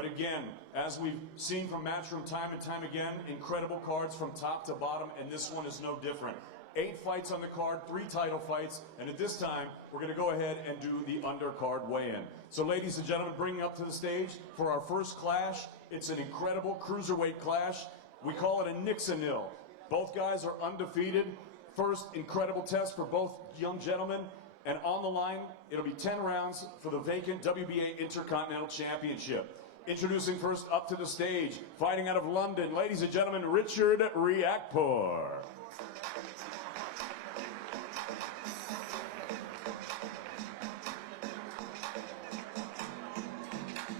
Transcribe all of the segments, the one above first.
But again, as we've seen from Matchroom time and time again, incredible cards from top to bottom, and this one is no different. 8 fights on the card, 3 title fights, and at this time, we're going to go ahead and do the undercard weigh-in. So ladies and gentlemen, bringing up to the stage for our first clash, it's an incredible cruiserweight clash. We call it a Nix-a-nil. Both guys are undefeated. First incredible test for both young gentlemen. And on the line, it'll be 10 rounds for the vacant WBA Intercontinental Championship. Introducing first up to the stage, fighting out of London, ladies and gentlemen, Richard Riakporhe.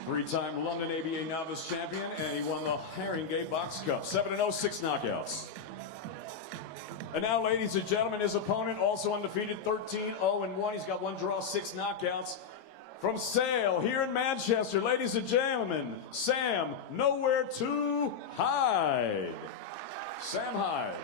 Three-time London ABA Novice Champion, and he won the Haringey Box Cup. 7-0, 6 knockouts. And now, ladies and gentlemen, his opponent, also undefeated, 13-0-1. He's got 1 draw, 6 knockouts. From Sale, here in Manchester, ladies and gentlemen, Sam Nowhere to Hide. Sam Hyde.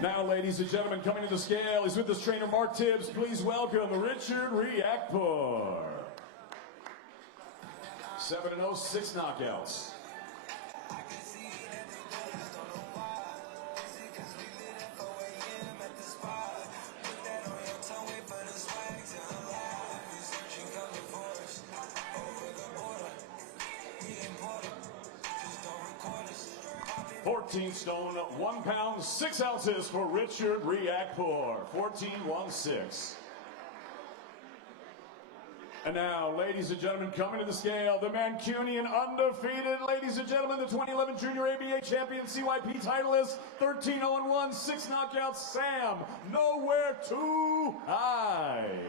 Now, ladies and gentlemen, coming to the scale, he's with his trainer, Mark Tibbs. Please welcome Richard Riakporhe. 7-0, 6 knockouts. $14 stone, 1 pound, 6 ounces for Richard Riakporhe. 14-1-6. And now, ladies and gentlemen, coming to the scale, the Mancunian undefeated, ladies and gentlemen, the 2011 Junior ABA Champion, CYP titleist, 13-0-1, 6 knockouts, Sam Nowhere to Hide.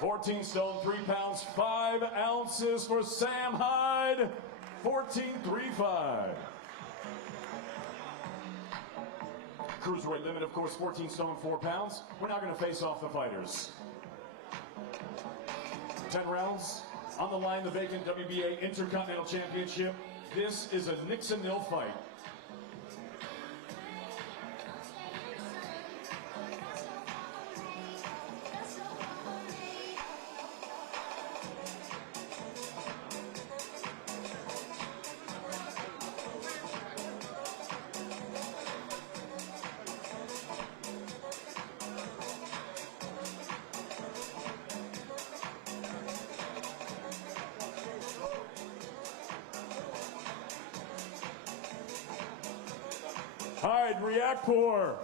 $14 stone, 3 pounds, 5 ounces for Sam Hyde. 14-3-5. Cruiserweight limit, of course, 14 stone, 4 pounds. We're now going to face off the fighters. 10 rounds. On the line, the vacant WBA Intercontinental Championship. This is a Nix-a-nil fight. Hyde, Riakporhe,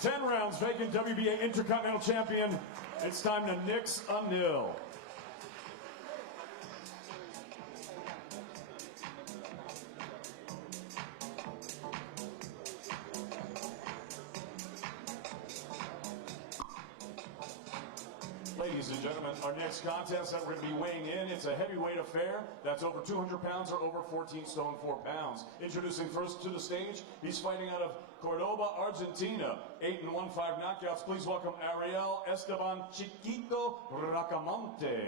10 rounds, vacant WBA Intercontinental Champion. It's time to Nix-a-nil. Ladies and gentlemen, our next contest that we're going to be weighing in, it's a heavyweight affair. That's over 200 pounds or over 14 stone, 4 pounds. Introducing first to the stage, he's fighting out of Cordoba, Argentina. 8-1, 5 knockouts. Please welcome Ariel Esteban Chiquito Racamonte.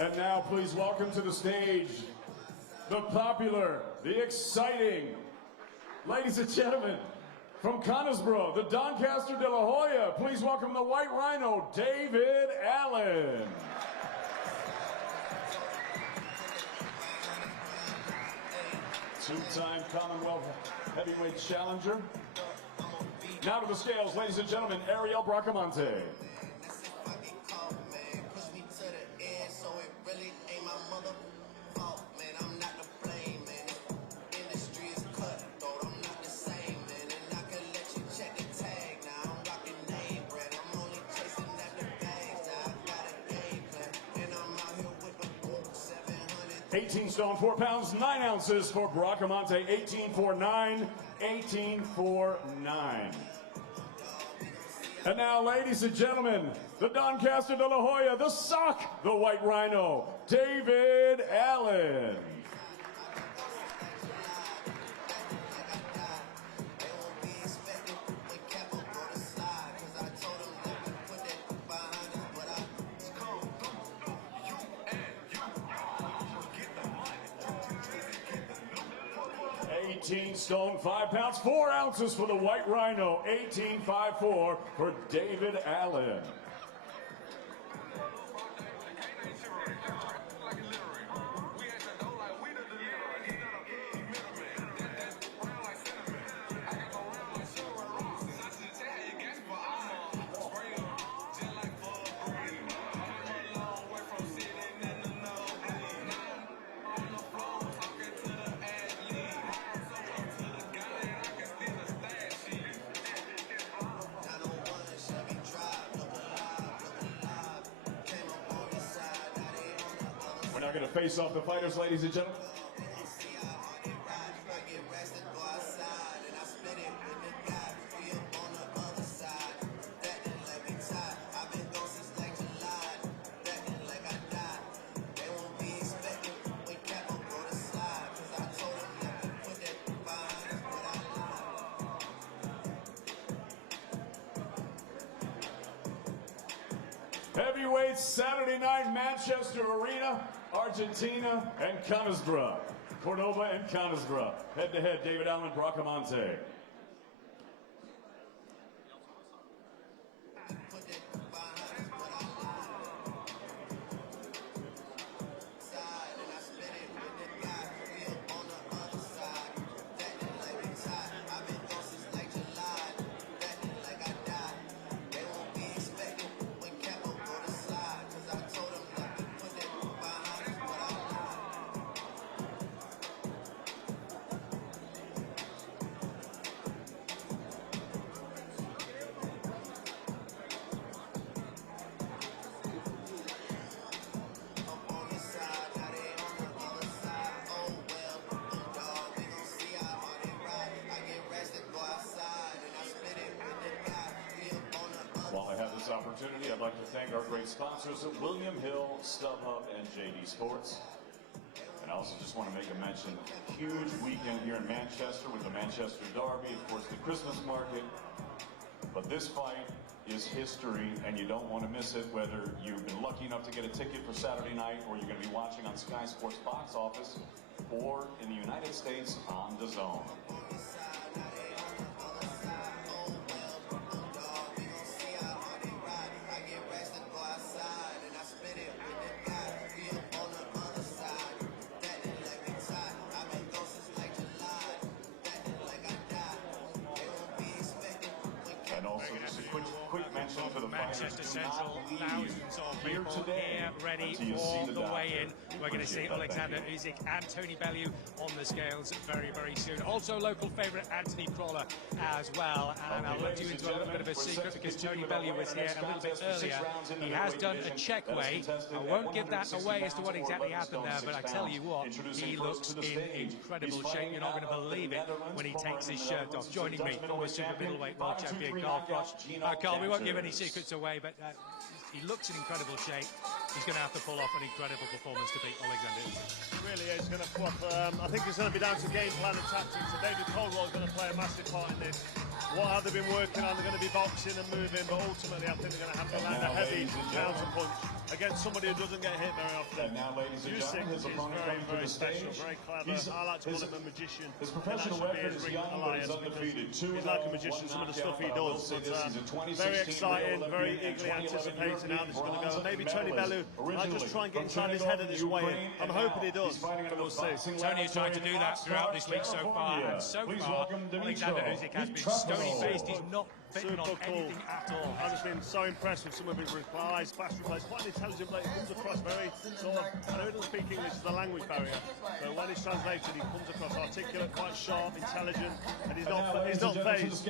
And now, please welcome to the stage, the popular, the exciting, ladies and gentlemen, from Conisbro, the Doncaster de la Hoya, please welcome the White Rhino, David Allen. Two-time Commonwealth heavyweight challenger. Now to the scales, ladies and gentlemen, Ariel Bracamonte. $18 stone, 4 pounds, 9 ounces for Bracamonte. 18-4-9. 18-4-9. And now, ladies and gentlemen, the Doncaster de la Hoya, the Sock, the White Rhino, David Allen. Stone, 5 pounds, 4 ounces for the White Rhino, 18-5-4 for David Allen. We're now going to face off the fighters, ladies and gentlemen. Heavyweights, Saturday night, Manchester Arena, Argentina and Canasbra. Cordoba and Canasbra. Head-to-head, David Allen, Bracamonte. While I have this opportunity, I'd like to thank our great sponsors at William Hill, StubHub, and JD Sports. And I also just want to make a mention, huge weekend here in Manchester with the Manchester Derby, of course the Christmas market. But this fight is history, and you don't want to miss it, whether you've been lucky enough to get a ticket for Saturday night, or you're going to be watching on Sky Sports box office, or in the United States on DAZN. And also just a quick mention for the Manchester Central, thousands of people here ready for the weigh-in. We're going to see Oleksandr Usyk and Tony Bellew on the scales very, very soon. Also local favourite Anthony Crawler as well. And I'll let you into a little bit of a secret because Tony Bellew was here a little bit earlier. He has done a check weigh. I won't give that away as to what exactly happened there, but I tell you what, he looks in incredible shape. You're not going to believe it when he takes his shirt off. Joining me, former super middleweight world champion Carl Froch. Carl, we won't give any secrets away, but he looks in incredible shape. He's going to have to pull off an incredible performance to beat Oleksandr Usyk. He really is going to pull off. I think it's going to be down to game plan and tactics. So David Coldwell is going to play a massive part in this. What have they been working on? They're going to be boxing and moving, but ultimately I think they're going to have to land a heavy counter punch against somebody who doesn't get hit very often. And now, ladies and gentlemen, his opponent very, comes to very the special, stage. very clever. I like to call him a magician. His professional record is young, but he's undefeated. He's like a magician, some of the stuff he does. But, very exciting, very eagerly anticipating how this is going to go. Maybe Tony Bellew might just try and get inside his head at this weigh-in. I'm hoping he does, but we'll see. Tony has tried to do that throughout this week so far, and so far Oleksandr Usyk has been stony-faced. He's not bitten on Super cool. anything at all. I've just been so impressed with some of his replies, fast replies. Quite an intelligent bloke. He comes across very sort of, I know he doesn't speak English, it's the language barrier, but when he's translated, he comes across articulate, quite sharp, intelligent, and he's not phased.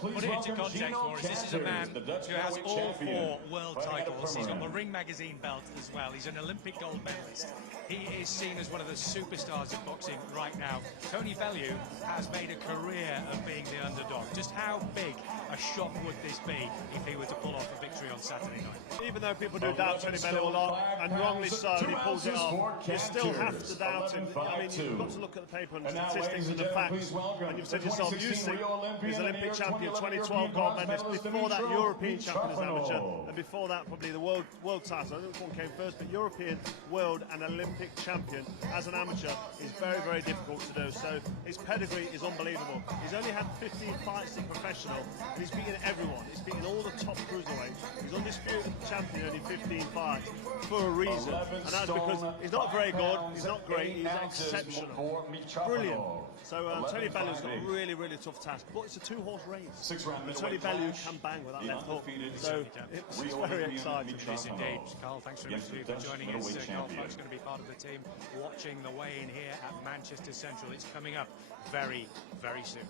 Put it into context for us. This is a man who has all 4 world titles. He's got the Ring Magazine belt as well. He's an Olympic gold medalist. He is seen as one of the superstars of boxing right now. Tony Bellew has made a career of being the underdog. Just how big a shock would this be if he were to pull off a victory on Saturday night? Even though people do doubt Tony Bellew a lot, and wrongly so, he pulls it off, you still have to doubt him. I mean, you've got to look at the paper and the statistics and the facts. And you've said yourself, Usyk is Olympic champion, 2012 gold medalist. Before that, European champion as amateur. And before that, probably the world title. I don't know which one came first, but European, world and Olympic champion as an amateur is very, very difficult to do. So his pedigree is unbelievable. He's only had 15 fights as a professional, and he's beaten everyone. He's beaten all the top cruiserweights. He's undisputed champion, only 15 fights, for a reason. And that's because he's not very good, he's not great, he's exceptional. Brilliant. So Tony Bellew's got a really, really tough task, but it's a 2-horse race. And Tony Bellew can bang with that left hook. So it's very exciting. Yes, indeed. Carl, thanks very much for joining us. Carl Fox is going to be part of the team watching the weigh-in here at Manchester Central. It's coming up very, very soon.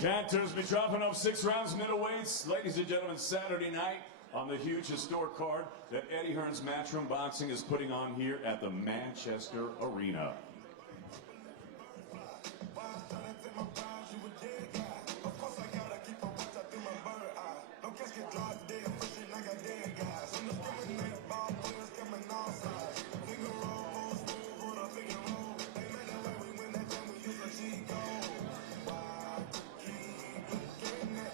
Canters be dropping off 6 rounds middleweights. Ladies and gentlemen, Saturday night on the huge historic card that Eddie Hearn's Matchroom Boxing is putting on here at the Manchester Arena.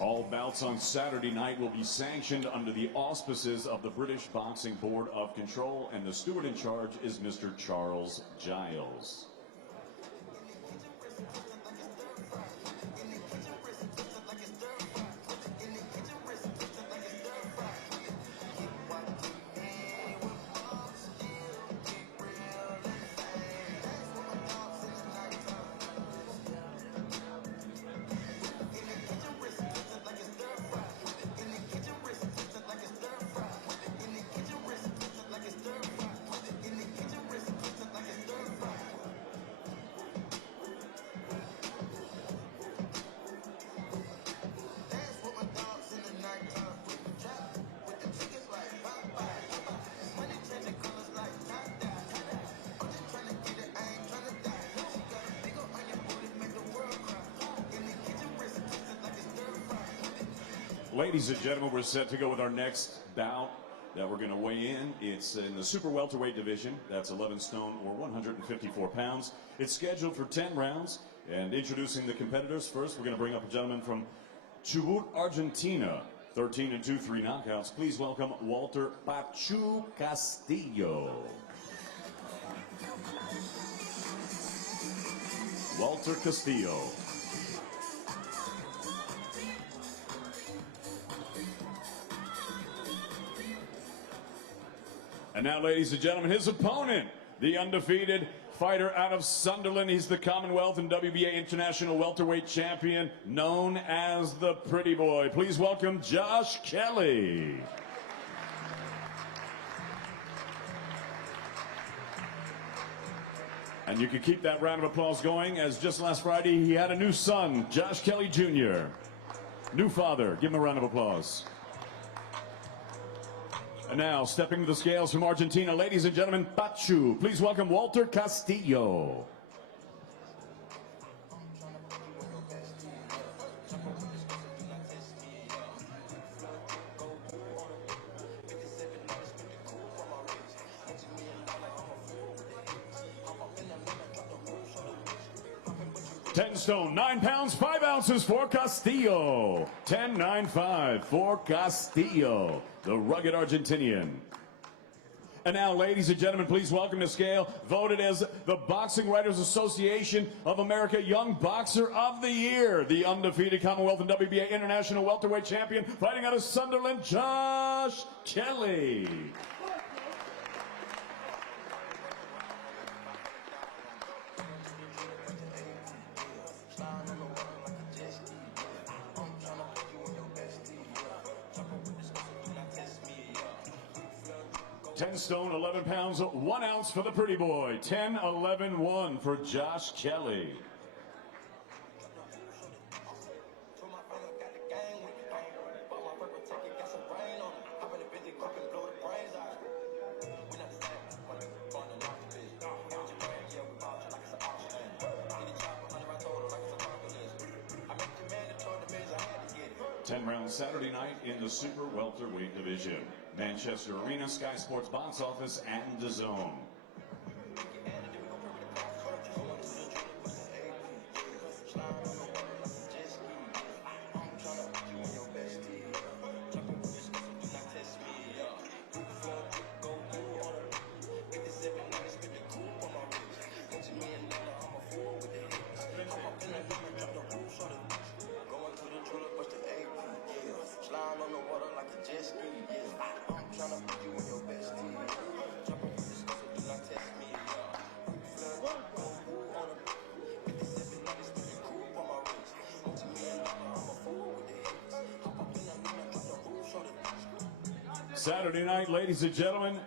All bouts on Saturday night will be sanctioned under the auspices of the British Boxing Board of Control, and the steward in charge is Mr. Charles Giles. Ladies and gentlemen, we're set to go with our next bout that we're going to weigh in. It's in the super welterweight division. That's 11 stone or 154 pounds. It's scheduled for 10 rounds. And introducing the competitors, first we're going to bring up a gentleman from Chubut, Argentina. 13-2, 3 knockouts. Please welcome Walter Pachu Castillo. Walter Castillo. And now, ladies and gentlemen, his opponent, the undefeated fighter out of Sunderland. He's the Commonwealth and WBA International Welterweight Champion, known as the Pretty Boy. Please welcome Josh Kelly. And you can keep that round of applause going, as just last Friday he had a new son, Josh Kelly Jr. New father. Give him a round of applause. And now, stepping to the scales from Argentina, ladies and gentlemen, Pachu. Please welcome Walter Castillo. Ten stone, 9 pounds, 5 ounces for Castillo. 10.95 for Castillo, the rugged Argentinian. And now, ladies and gentlemen, please welcome to scale, voted as the Boxing Writers Association of America Young Boxer of the Year, the undefeated Commonwealth and WBA International Welterweight Champion, fighting out of Sunderland, Josh Kelly. Ten stone, 11 pounds, 1 ounce for the Pretty Boy. 10-11-1 for Josh Kelly. Saturday night in the super welterweight division. Manchester Arena, Sky Sports box office, and DAZN. Saturday night, ladies and gentlemen,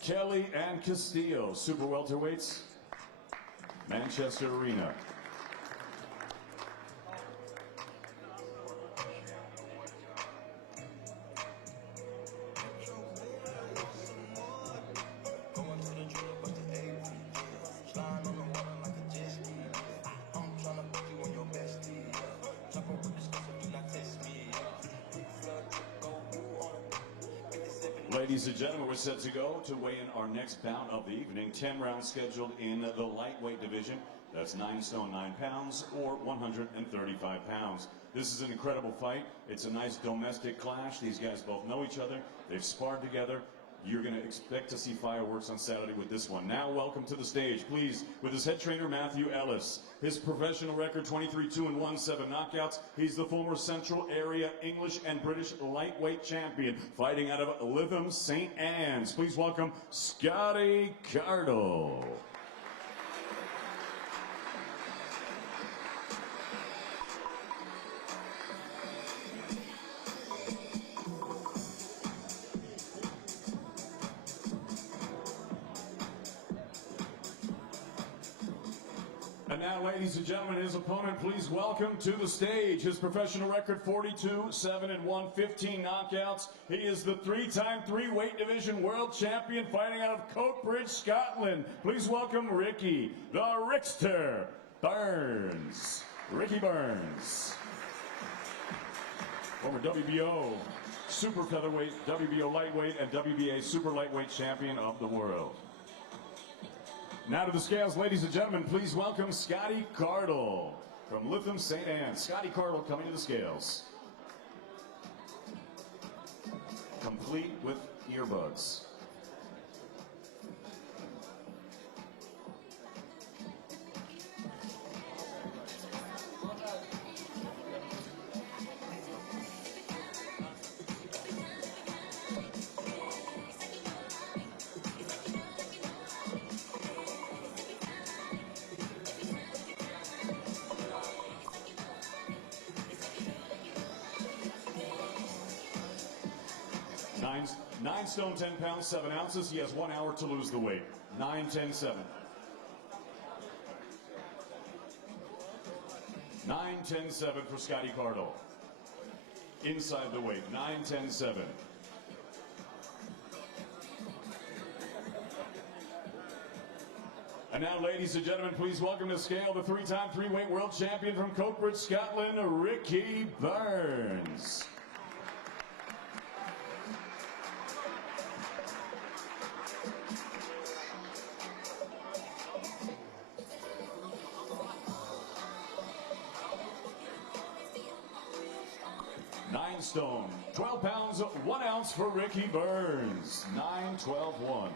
Kelly and Castillo, super welterweights, Manchester Arena. Ladies and gentlemen, we're set to go to weigh in our next bout of the evening. 10 rounds scheduled in the lightweight division. That's 9 stone, 9 pounds, or 135 pounds. This is an incredible fight. It's a nice domestic clash. These guys both know each other. They've sparred together. You're going to expect to see fireworks on Saturday with this one. Now, welcome to the stage, please, with his head trainer, Matthew Ellis. His professional record, 23-2-1, 7 knockouts. He's the former Central Area English and British lightweight champion, fighting out of Lytham, St. Anne's. Please welcome Scotty Cardle. And now, ladies and gentlemen, his opponent, please welcome to the stage. His professional record, 42-7-1, 15 knockouts. He is the 3-time 3-weight division world champion, fighting out of Coatbridge, Scotland. Please welcome Ricky, the Rickster Burns. Ricky Burns. Former WBO super featherweight, WBO lightweight, and WBA super lightweight champion of the world. Now to the scales, ladies and gentlemen, please welcome Scotty Cardle from Lytham, St. Anne's. Scotty Cardle coming to the scales. Complete with earbuds. 9 stone, 10 pounds, 7 ounces. He has 1 hour to lose the weight. 9, 10, 7. 9, 10, 7 for Scotty Cardle. Inside the weight. 9, 10, 7. And now, ladies and gentlemen, please welcome to scale the 3-time 3-weight world champion from Coatbridge, Scotland, Ricky Burns. Nine stone, 12 pounds, 1 ounce for Ricky Burns. 9, 12, 1.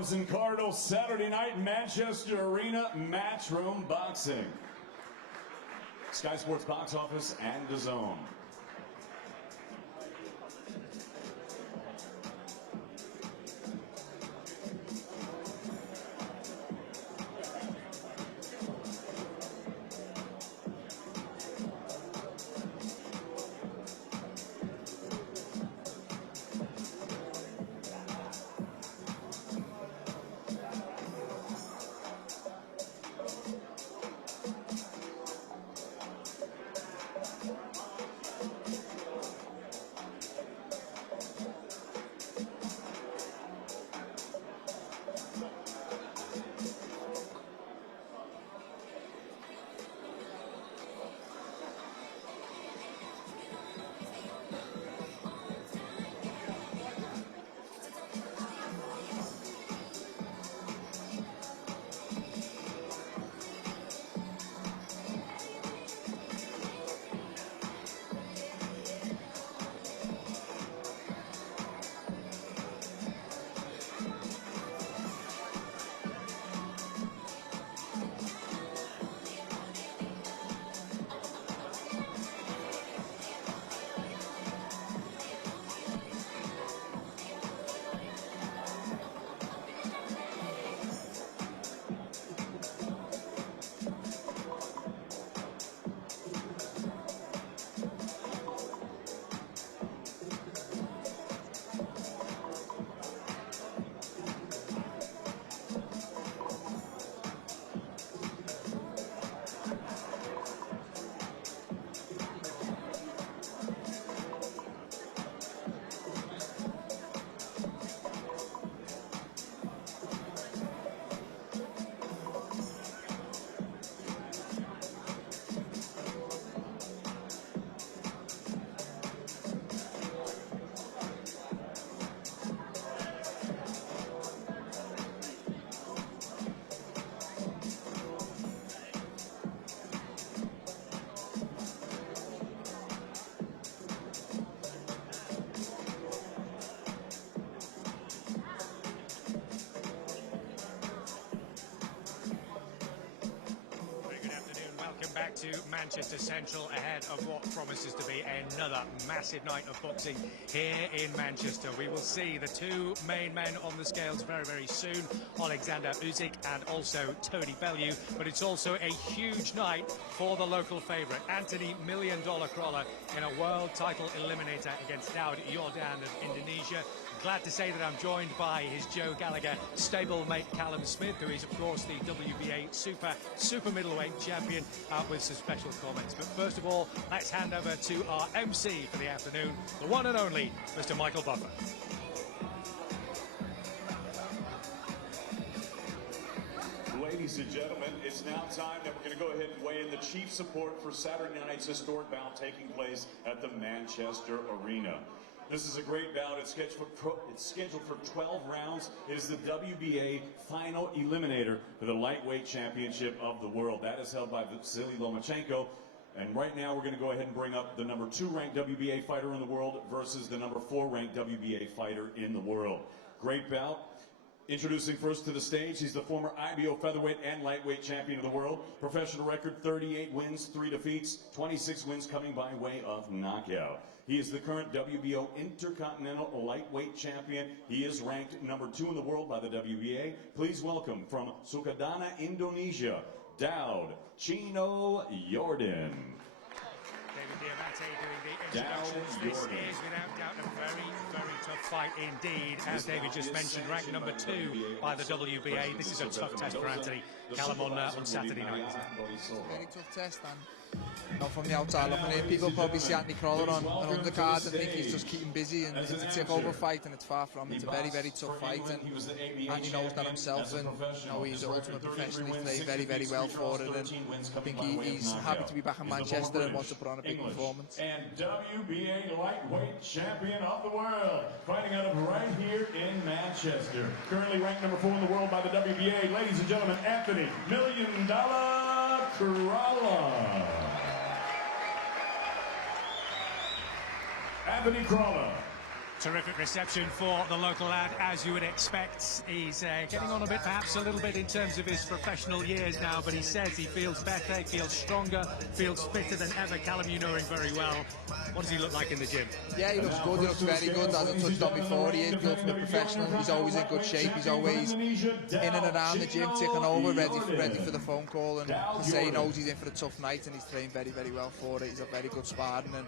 Burns and Cardle, Saturday night, Manchester Arena, Matchroom Boxing. Sky Sports Box Office and DAZN. back to Manchester Central ahead of what promises to be another massive night of boxing here in Manchester. We will see the two main men on the scales very, very soon, Oleksandr Usyk and also Tony Bellew. But it's also a huge night for the local favourite, Anthony $1 Million Crolla, in a world title eliminator against Daud Yordan of Indonesia. Glad to say that I'm joined by his Joe Gallagher stablemate Callum Smith, who is of course the WBA super middleweight champion, with some special comments. But first of all, let's hand over to our MC for the afternoon, the one and only Mr. Michael Butler. Ladies and gentlemen, it's now time that we're going to go ahead and weigh in the chief support for Saturday night's historic bout taking place at the Manchester Arena. This is a great bout. It's scheduled for 12 rounds. It is the WBA final eliminator for the lightweight championship of the world. That is held by Vasily Lomachenko. And right now we're going to go ahead and bring up the number 2 ranked WBA fighter in the world versus the number 4 ranked WBA fighter in the world. Great bout. Introducing first to the stage, he's the former IBO featherweight and lightweight champion of the world. Professional record, 38 wins, 3 defeats, 26 wins coming by way of knockout. He is the current WBO Intercontinental Lightweight Champion. He is ranked number 2 in the world by the WBA. Please welcome from Sukadana, Indonesia, Daud Chino Yordan. David Diamante doing the introductions. This is without doubt a very, very tough fight indeed. As David just mentioned, ranked number 2 by the WBA. This is a tough test for Anthony. Callum on Saturday night. Very tough test, and not from the outside looking in. People probably see Anthony Crolla on an undercard and think he's just keeping busy and it's a takeover fight, and it's far from. It's a very, very tough fight, and Andy knows that himself, and he's the ultimate professional. He's played very, very well for it, and I think he's happy to be back in Manchester and wants to put on a big performance. And WBA lightweight champion of the world, fighting out of right here in Manchester. Currently ranked number 4 in the world by the WBA. Ladies and gentlemen, Anthony $1 Million Crolla. Anthony Crolla. Terrific reception for the local lad, as you would expect. He's getting on a bit, perhaps a little bit in terms of his professional years now, but he says he feels better, he feels stronger, feels fitter than ever. Callum, you know him very well. What does he look like in the gym? Yeah, he looks good, he looks very good. As I touched on before, he is the ultimate professional. He's always in good shape, he's always in and around the gym, taking over, ready for the phone call, and to say he knows he's in for a tough night, and he's trained very, very well for it. He's a very good sparring, and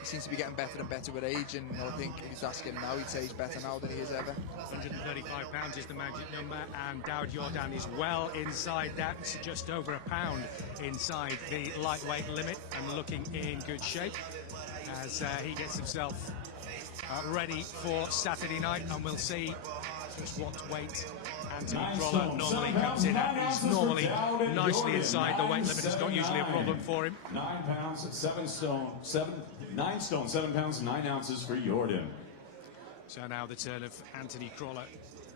he seems to be getting better and better with age, and I think if he's asking now, he'd say he's better now than he is ever. 135 pounds is the magic number, and Daud Yordan is well inside that, just over a pound inside the lightweight limit, and looking in good shape as he gets himself ready for Saturday night, and we'll see just what weight Anthony Crolla normally comes in at. He's normally nicely inside the weight limit. It's not usually a problem for him. 9 pounds, 9 stone, 7 pounds, 9 ounces for Yordan. So now the turn of Anthony Crolla,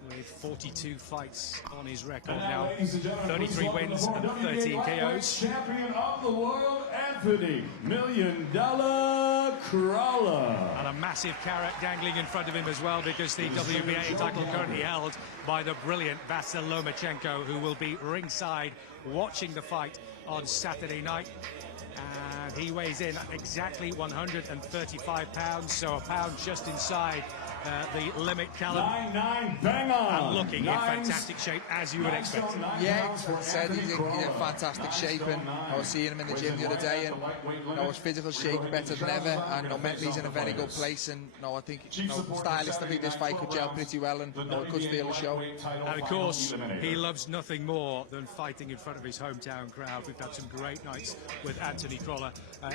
with 42 fights on his record now, 33 wins and 13 KOs. Champion of the world, Anthony $1 Million Crolla. And a massive carrot dangling in front of him as well, because the WBA title currently held by the brilliant Vasily Lomachenko, who will be ringside watching the fight on Saturday night. And he weighs in at exactly 135 pounds, so a pound just inside the limit, Callum. 9-9, bang on. And looking in fantastic shape, as you would expect. Yeah, as I said, he's in fantastic shape, and I was seeing him in the gym the other day, and his physical shape better than ever, and mentally he's in a very good place, and I think stylistically this fight could gel pretty well, and it could steal the show. And of course, he loves nothing more than fighting in front of his hometown crowd. We've had some great nights with Anthony Crolla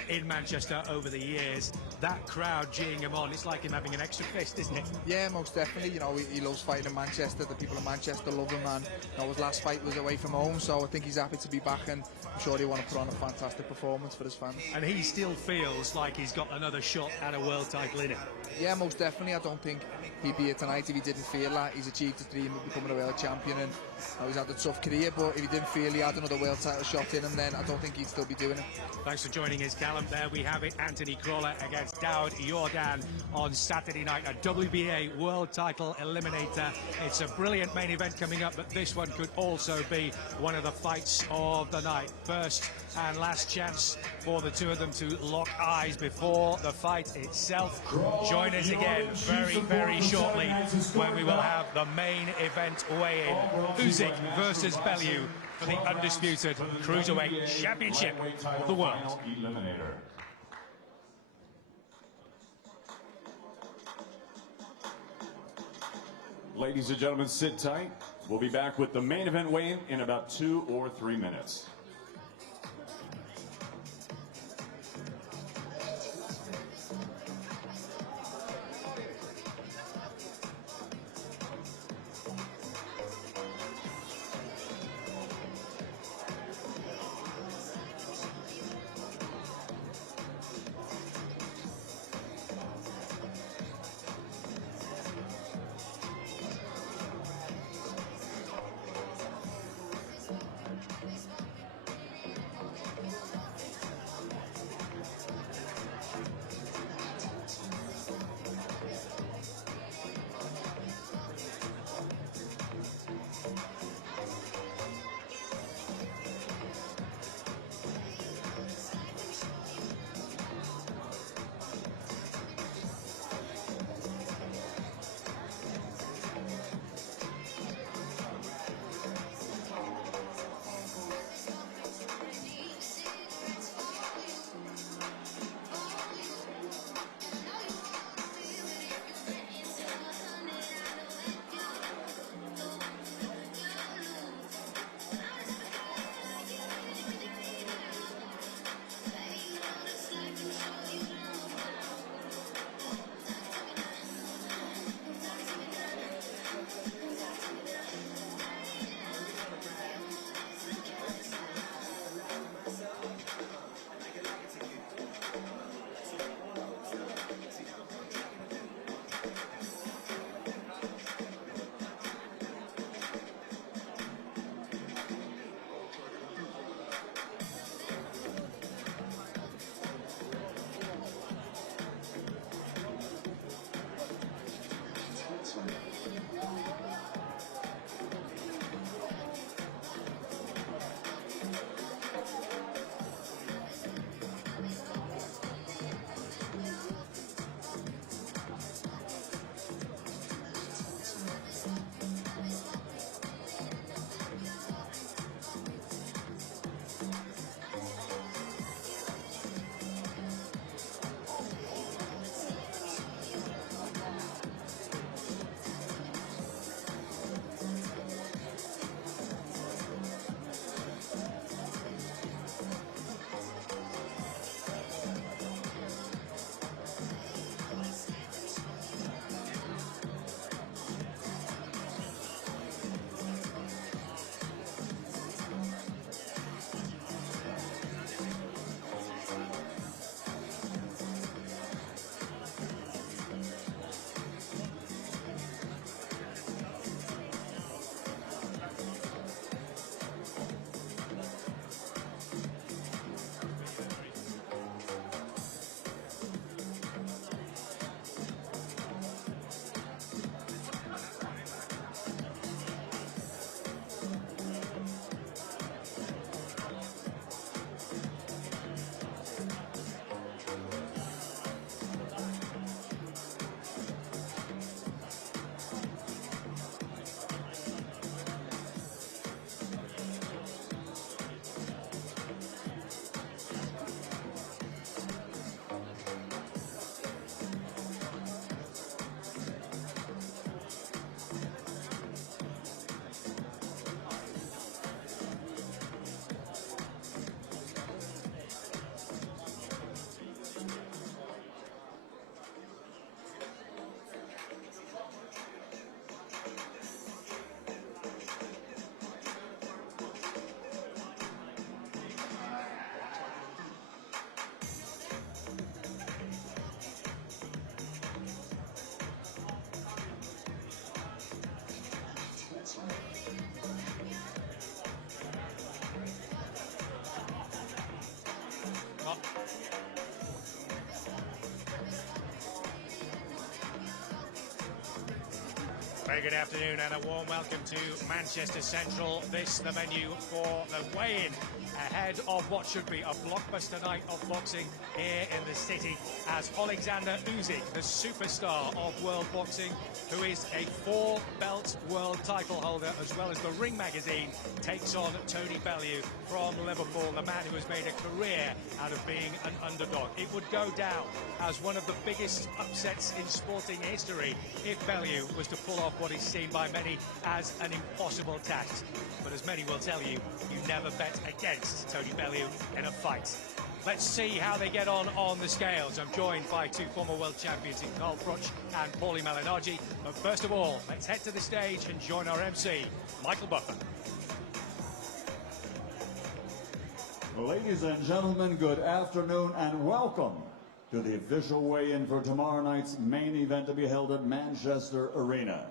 in Manchester over the years. That crowd geeing him on, it's like him having an extra fist, isn't it? Yeah, most definitely. He loves fighting in Manchester. The people in Manchester love him, and his last fight was away from home, so I think he's happy to be back, and I'm sure he'll want to put on a fantastic performance for his fans. And he still feels like he's got another shot at a world title in him. Yeah, most definitely. I don't think he'd be here tonight if he didn't feel that. He's achieved his dream of becoming a world champion, and he's had a tough career, but if he didn't feel he had another world title shot in him, then I don't think he'd still be doing it. Thanks for joining us, Callum. There we have it, Anthony Crolla against Daud Yordan on Saturday night at WBA World Title Eliminator. It's a brilliant main event coming up, but this one could also be one of the fights of the night. First and last chance for the two of them to lock eyes before the fight itself. Join us again very, very shortly when we will have the main event weigh-in. Usyk versus Bellew for the undisputed Cruiserweight Championship of the world. Ladies and gentlemen, sit tight. We'll be back with the main event weigh-in in about 2 or 3 minutes. Very good afternoon and a warm welcome to Manchester Central. This the venue for the weigh-in ahead of what should be a blockbuster night of boxing here in the city, as Oleksandr Usyk, the superstar of world boxing, who is a 4-belt world title holder as well as the Ring magazine, takes on Tony Bellew from Liverpool, the man who has made a career out of being an underdog. It would go down as one of the biggest upsets in sporting history if Bellew was to pull off what is seen by many as an impossible task. But as many will tell you, you never bet against Tony Bellew in a fight. Let's see how they get on the scales. I'm joined by two former world champions in Carl Froch and Paulie Malignaggi. But first of all, let's head to the stage and join our MC, Michael Buffer. Ladies and gentlemen, good afternoon and welcome to the official weigh-in for tomorrow night's main event to be held at Manchester Arena.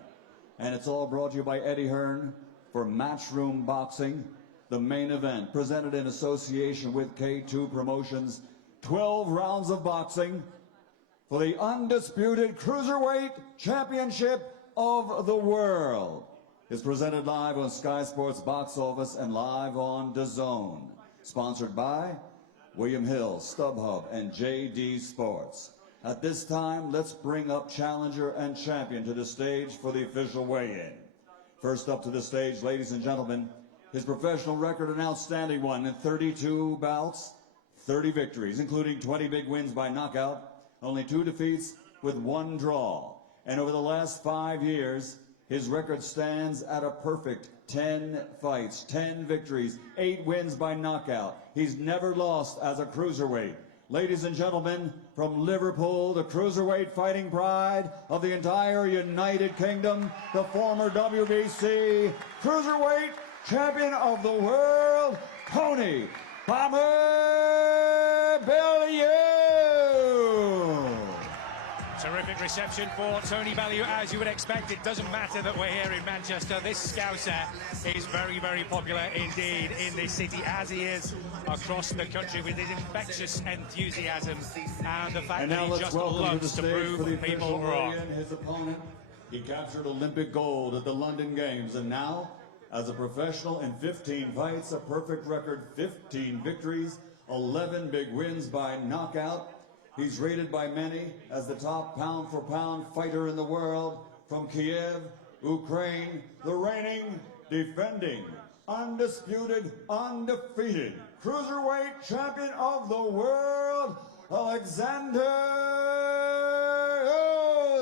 And it's all brought to you by Eddie Hearn for Matchroom Boxing. The main event, presented in association with K2 Promotions, 12 rounds of boxing for the undisputed Cruiserweight Championship of the World, is presented live on Sky Sports Box Office and live on DAZN. Sponsored by William Hill, StubHub, and JD Sports. At this time, let's bring up challenger and champion to the stage for the official weigh-in. First up to the stage, ladies and gentlemen, his professional record, an outstanding one in 32 bouts, 30 victories, including 20 big wins by knockout, only 2 defeats with 1 draw. And over the last 5 years, his record stands at a perfect 10 fights, 10 victories, 8 wins by knockout. He's never lost as a cruiserweight. Ladies and gentlemen, from Liverpool, the cruiserweight fighting pride of the entire United Kingdom, the former WBC cruiserweight champion of the world, Tony Bellew. Terrific reception for Tony Bellew, as you would expect. It doesn't matter that we're here in Manchester. This Scouser is very, very popular indeed in this city, as he is across the country, with his infectious enthusiasm and the fact that he just loves to prove people wrong. His opponent, he captured Olympic gold at the London Games, and now, as a professional in 15 fights, a perfect record, 15 victories, 11 big wins by knockout. He's rated by many as the top pound-for-pound fighter in the world. From Kiev, Ukraine, the reigning, defending, undisputed, undefeated cruiserweight champion of the world, Oleksandr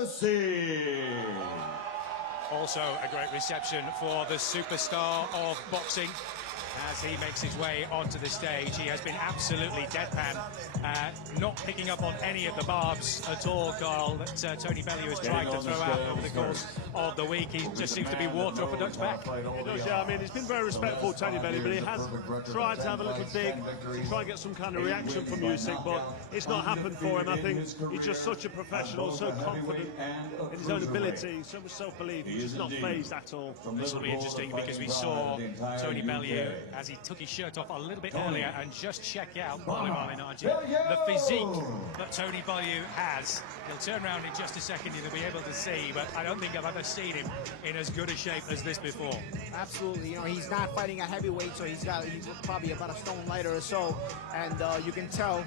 Usyk. Also a great reception for the superstar of boxing as he makes his way onto the stage. He has been absolutely deadpan, not picking up on any of the barbs at all, Carl, that Tony Bellew has tried to throw out over the course of the week. He just seems to be water off a duck's back. He does, yeah. I mean, he's been very respectful, Tony Bellew, but he has tried to have a little dig to try and get some kind of reaction from Usyk, but it's not happened for him. I think he's just such a professional, so confident in his own ability, so much self-belief. He's just not phased at all. This will be interesting because we saw Tony Bellew as he took his shirt off a little bit earlier, and just check out Paulie Malignaggi, the physique that Tony Bellew has. He'll turn around in just a second, you'll be able to see, but I don't think I've ever seen him in as good a shape as this before. Absolutely, you know, he's not fighting a heavyweight, so he's probably about a stone lighter or so, and you can tell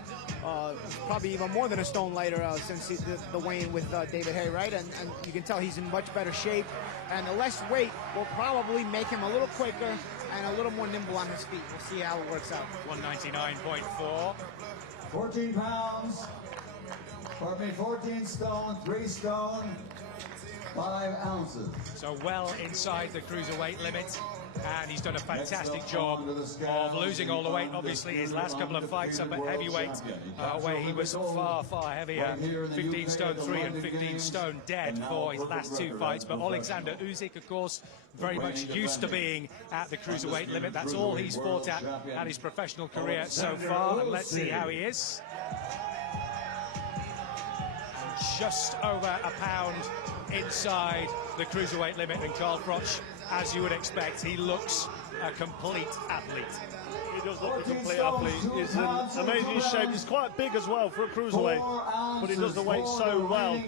probably even more than a stone lighter since the weigh-in with David Hay, right? And you can tell he's in much better shape, and the less weight will probably make him a little quicker and a little more nimble on his feet. We'll see how it works out. 199.4. 14 pounds, 14 stone, 3 stone, 5 ounces. So well inside the cruiserweight limit, and he's done a fantastic job of losing all the weight. Obviously, his last couple of fights up at heavyweight, where he was far, far heavier, 15 stone 3 and 15 stone dead for his last 2 fights. But Oleksandr Usyk, of course, very much used to being at the cruiserweight limit. That's all he's fought at his professional career so far, and let's see how he is. Just over a pound inside the cruiserweight limit, and Carl Froch, as you would expect, he looks a complete athlete. He does look a complete athlete. He's in amazing shape. He's quite big as well for a cruiserweight, but he does the weight so well.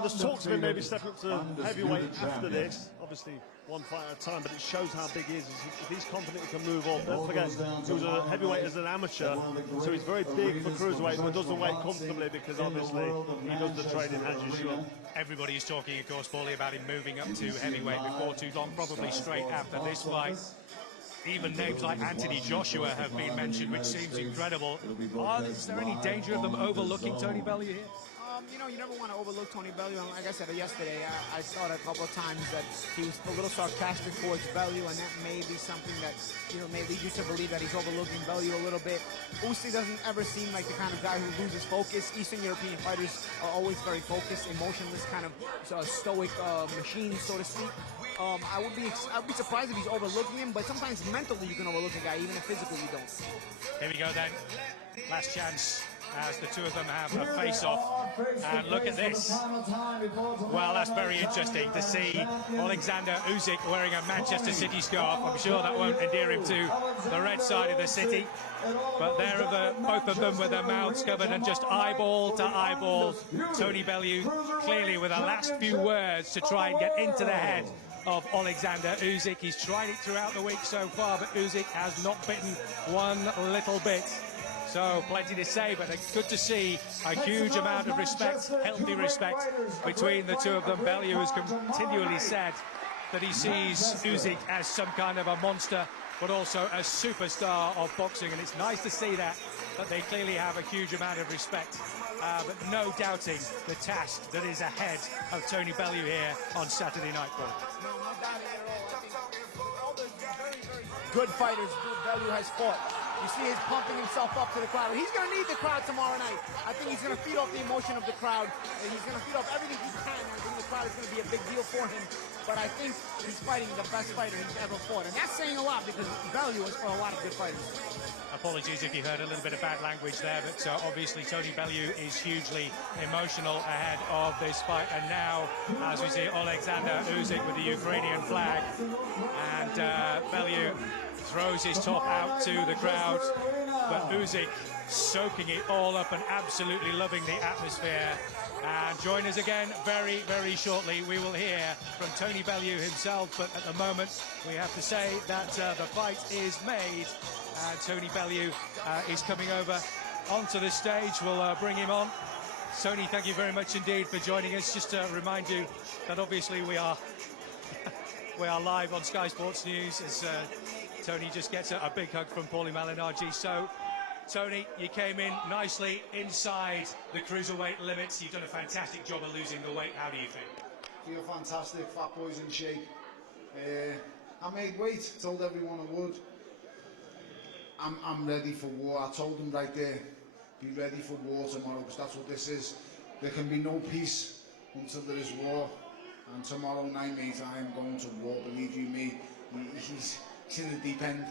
There's talks of him maybe stepping up to heavyweight after this. Obviously, one fight at a time, but it shows how big he is. If he's confident he can move up, don't forget he was a heavyweight as an amateur, so he's very big for cruiserweight, but does the weight comfortably because obviously he does the training as you should. Everybody is talking, of course, Paulie, about him moving up to heavyweight before too long, probably straight after this fight. Even names like Anthony Joshua have been mentioned, which seems incredible. Is there any danger of them overlooking Tony Bellew here? You know, you never want to overlook Tony Bellew. Like I said yesterday, I thought a couple of times that he was a little sarcastic towards Bellew, and that may be something that, you know, may lead you to believe that he's overlooking Bellew a little bit. Usyk doesn't ever seem like the kind of guy who loses focus. Eastern European fighters are always very focused, emotionless, kind of stoic machines, so to speak. I'd be surprised if he's overlooking him, but sometimes mentally you can overlook a guy, even if physically you don't. Here we go then. Last chance as the two of them have a face-off. And look at this. Well, that's very interesting to see Oleksandr Usyk wearing a Manchester City scarf. I'm sure that won't endear him to the red side of the city. But there are both of them with their mouths covered and just eyeball to eyeball. Tony Bellew clearly with the last few words to try and get into the head of Oleksandr Usyk. He's tried it throughout the week so far, but Usyk has not bitten one little bit. So plenty to say, but it's good to see a huge amount of respect, healthy respect between the two of them. Bellew has continually said that he sees Usyk as some kind of a monster, but also a superstar of boxing, and it's nice to see that they clearly have a huge amount of respect. But no doubting the task that is ahead of Tony Bellew here on Saturday night. No doubt at all. I think all the very, very good fighters Bellew has fought. You see he's pumping himself up to the crowd. He's going to need the crowd tomorrow night. I think he's going to feed off the emotion of the crowd. And he's going to feed off everything he can. I think the crowd is going to be a big deal for him. But I think he's fighting the best fighter he's ever fought. And that's saying a lot because Bellew is for a lot of good fighters. Apologies if you heard a little bit of bad language there, but obviously Tony Bellew is hugely emotional ahead of this fight. And now, as we see Oleksandr Usyk with the Ukrainian flag, and Bellew throws his top out to the crowd, but Usyk soaking it all up and absolutely loving the atmosphere. And join us again very, very shortly. We will hear from Tony Bellew himself, but at the moment we have to say that the fight is made. And Tony Bellew is coming over onto the stage. We'll bring him on. Tony, thank you very much indeed for joining us. Just to remind you that obviously we are live on Sky Sports News as Tony just gets a big hug from Paulie Malignaggi. So, Tony, you came in nicely inside the cruiserweight limits. You've done a fantastic job of losing the weight. How do you feel? Feel fantastic, fat boys in shape. I made weight, told everyone I would. I'm ready for war. I told them right there, be ready for war tomorrow, because that's what this is. There can be no peace until there is war. And tomorrow night, mate, I am going to war, believe you me. He's in the deep end.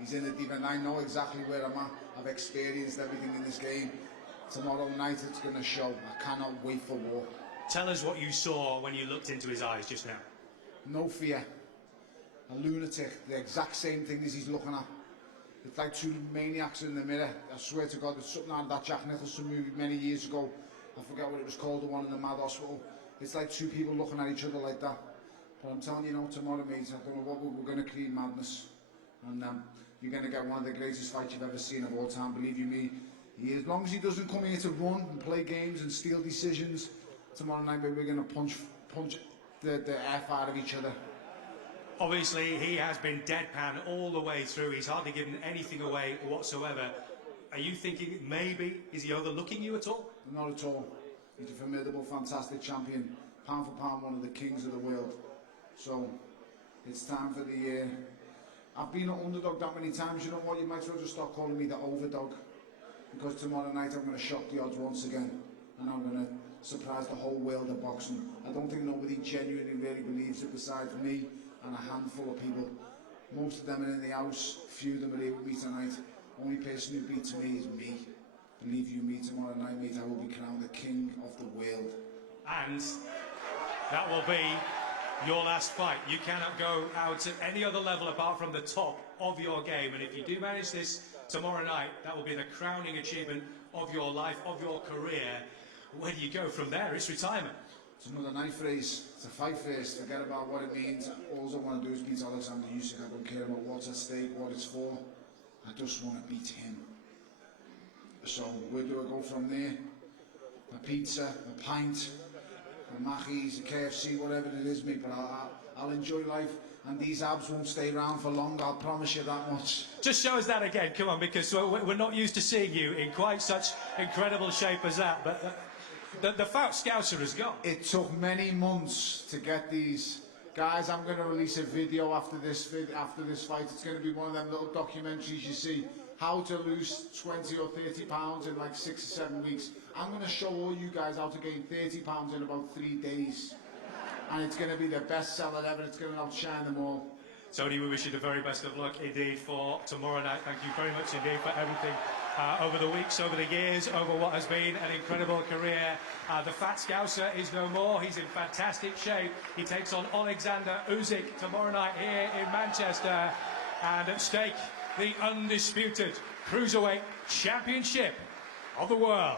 He's in the deep end. I know exactly where I'm at. I've experienced everything in this game. Tomorrow night, it's going to show. I cannot wait for war. Tell us what you saw when you looked into his eyes just now. No fear. A lunatic. The exact same thing as he's looking at. It's like two maniacs in the mirror. I swear to God, it's something out of that Jack Nicholson movie many years ago. I forget what it was called, the one in the Mad Hospital. It's like two people looking at each other like that. But I'm telling you now, tomorrow, mate, I don't know what we're going to create madness. And you're going to get one of the greatest fights you've ever seen of all time, believe you me. As long as he doesn't come here to run and play games and steal decisions, tomorrow night we're going to punch the F out of each other. Obviously, he has been deadpan all the way through. He's hardly given anything away whatsoever. Are you thinking maybe, is he overlooking you at all? Not at all. He's a formidable, fantastic champion. Pound for pound, one of the kings of the world. So, it's time for the... I've been an underdog that many times. You know what? You might as well just start calling me the overdog. Because tomorrow night I'm going to shock the odds once again. And I'm going to surprise the whole world of boxing. I don't think nobody genuinely really believes it besides me and a handful of people. Most of them are in the house, few of them are here with me tonight. Only person who beats me is me. Believe you me, tomorrow night, mate, I will be crowned the king of the world. And that will be your last fight. You cannot go out at any other level apart from the top of your game. And if you do manage this tomorrow night, that will be the crowning achievement of your life, of your career. Where do you go from there? It's retirement. It's another night phrase. It's a fight first. Forget about what it means. All I want to do is beat Oleksandr Usyk. I don't care about what's at stake, what it's for. I just want to beat him. So where do I go from there? A pizza, a pint, a Mackey's, a KFC, whatever it is, mate. But I'll enjoy life. And these abs won't stay around for long, I'll promise you that much. Just show us that again, come on, because we're not used to seeing you in quite such incredible shape as that. But the fat scouser has gone. It took many months to get these. Guys, I'm going to release a video after this fight. It's going to be one of them little documentaries you see. How to lose 20 or 30 pounds in like 6 or 7 weeks. I'm going to show all you guys how to gain 30 pounds in about 3 days. And it's going to be the best seller ever. It's going to outshine them all. Tony, we wish you the very best of luck indeed for tomorrow night. Thank you very much indeed for everything over the weeks, over the years, over what has been an incredible career. The Fat Scouser is no more. He's in fantastic shape. He takes on Oleksandr Usyk tomorrow night here in Manchester. And at stake, the undisputed Cruiserweight Championship of the world.